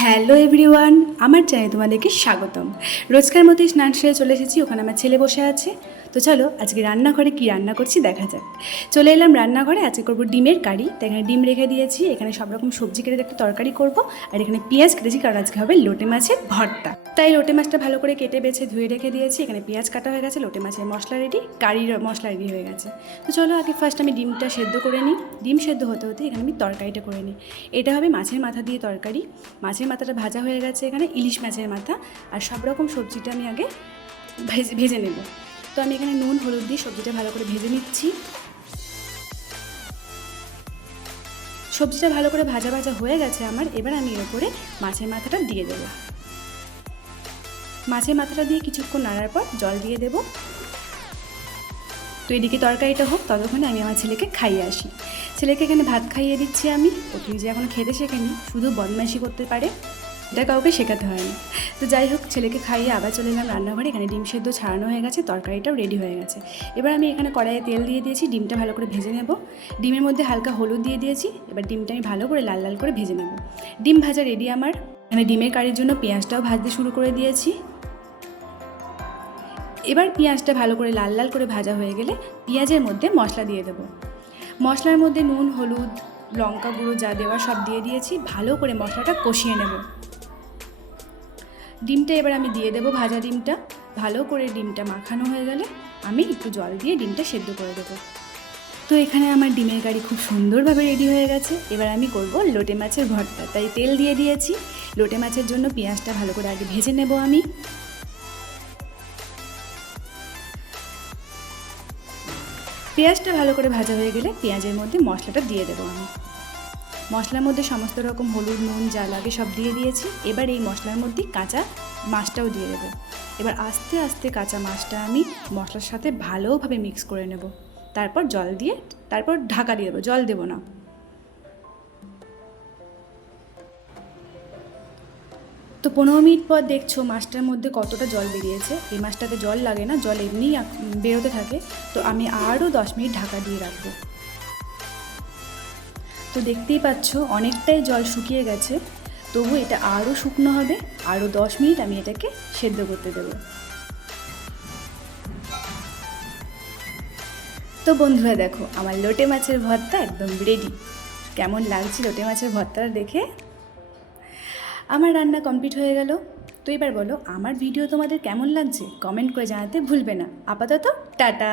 Hello everyone, আমার চ্যানেলে তোমাদেরকে স্বাগতম। রোজকার মতোই স্নান সেরে চলে এসেছি, ওখানে আমার ছেলে বসে আছে। তো চলো আজকে রান্নাঘরে কি রান্না করছি দেখা যাক। চলে এলাম রান্নাঘরে, আজকে করবো ডিমের কারি। তো এখানে ডিম রেখে দিয়েছি, এখানে সব রকম সবজি কেটে একটা তরকারি করব, আর এখানে পেঁয়াজ কেটেছি কারণ আজকে হবে লোটে মাছের ভর্তা। তাই লোটে মাছটা ভালো করে কেটে বেছে ধুয়ে রেখে দিয়েছি। এখানে পেঁয়াজ কাটা হয়ে গেছে, লোটে মাছের মশলা রেডি, কারির মশলা রেডি হয়ে গেছে। তো চলো আগে ফার্স্ট আমি ডিমটা সেদ্ধ করে নিই। ডিম সেদ্ধ হতে হতে এখানে আমি তরকারিটা করে নিই। এটা হবে মাছের মাথা দিয়ে তরকারি। মাছের মাথাটা ভাজা হয়ে গেছে, এখানে ইলিশ মাছের মাথা, আর সব রকম সবজিটা আমি আগে ভেজে নেব। তো আমি এখানে নুন হলুদ দিয়ে সবজিটা ভালো করে ভেজে নিচ্ছি। সবজিটা ভালো করে ভাজা ভাজা হয়ে গেছে আমার, এবার আমি এর উপরে মাছের মাথাটা দিয়ে দেবো। মাছের মাথাটা দিয়ে কিছুক্ষণ নাড়ার পর জল দিয়ে দেবো। তো এদিকে তরকারিটা হোক, ততক্ষণে আমি আমার ছেলেকে খাইয়ে আসি। ছেলেকে এখানে ভাত খাইয়ে দিচ্ছি আমি। ও নিজে এখনও খেতে শেখেনি, শুধু বদমাইশি করতে পারে, এটা কাউকে শেখাতে হয় না। তো যাই হোক, ছেলেকে খাইয়ে আবার চলে এলাম রান্নাঘরে। এখানে ডিম সেদ্ধ ছাড়ানো হয়ে গেছে, তরকারিটাও রেডি হয়ে গেছে। এবার আমি এখানে কড়াইয়ে তেল দিয়ে দিয়েছি, ডিমটা ভালো করে ভেজে নেব। ডিমের মধ্যে হালকা হলুদ দিয়ে দিয়েছি, এবার ডিমটা আমি ভালো করে লাল লাল করে ভেজে নেব। ডিম ভাজা রেডি আমার। এখানে ডিমের কারির জন্য পেঁয়াজটাও ভাজতে শুরু করে দিয়েছি। এবার পেঁয়াজটা ভালো করে লাল লাল করে ভাজা হয়ে গেলে পেঁয়াজের মধ্যে মশলা দিয়ে দেবো। মশলার মধ্যে নুন হলুদ লঙ্কা গুঁড়ো যা দেওয়া সব দিয়ে দিয়েছি, ভালো করে মশলাটা কষিয়ে নেব। ডিমটা এবার আমি দিয়ে দেবো, ভাজা ডিমটা। ভালো করে ডিমটা মাখানো হয়ে গেলে আমি একটু জল দিয়ে ডিমটা সেদ্ধ করে দেবো। তো এখানে আমার ডিমের কারি খুব সুন্দরভাবে রেডি হয়ে গেছে। এবার আমি করব লোটে মাছের ভর্তা, তাই তেল দিয়ে দিয়েছি। লোটে মাছের জন্য পেঁয়াজটা ভালো করে আগে ভেজে নেব আমি। পেঁয়াজটা ভালো করে ভাজা হয়ে গেলে পেঁয়াজের মধ্যে মশলাটা দিয়ে দেবো আমি। মশলার মধ্যে সমস্ত রকম হলুদ নুন যা লাগে সব দিয়ে দিয়েছি। এবার এই মশলার মধ্যে কাঁচা মাছটাও দিয়ে দেবো। এবার আস্তে আস্তে কাঁচা মাছটা আমি মশলার সাথে ভালোভাবে মিক্স করে নেব। তারপর জল দিয়ে তারপর ঢাকা দিয়ে দেবো, জল দেবো না। তো 15 মিনিট পর দেখছো মাছটার মধ্যে কতটা জল বেরিয়েছে। এই মাছটাতে জল লাগে না, জল এমনিই বেরোতে থাকে। তো আমি আরও 10 মিনিট ঢাকা দিয়ে রাখবো। তো দেখতেই পাচ্ছ অনেকটাই জল শুকিয়ে গেছে, তবু এটা আরও শুকনো হবে। আরও 10 মিনিট আমি এটাকে সেদ্ধ করতে দেবো। তো বন্ধুরা দেখো, আমার লোটে মাছের ভর্তা একদম রেডি। কেমন লাগছে লোটে মাছের ভর্তাটা দেখে? আমার রান্না কমপ্লিট হয়ে গেল। তো এবার বলো আমার ভিডিও তোমাদের কেমন লাগছে, কমেন্ট করে জানাতে ভুলবে না। আপাতত টাটা।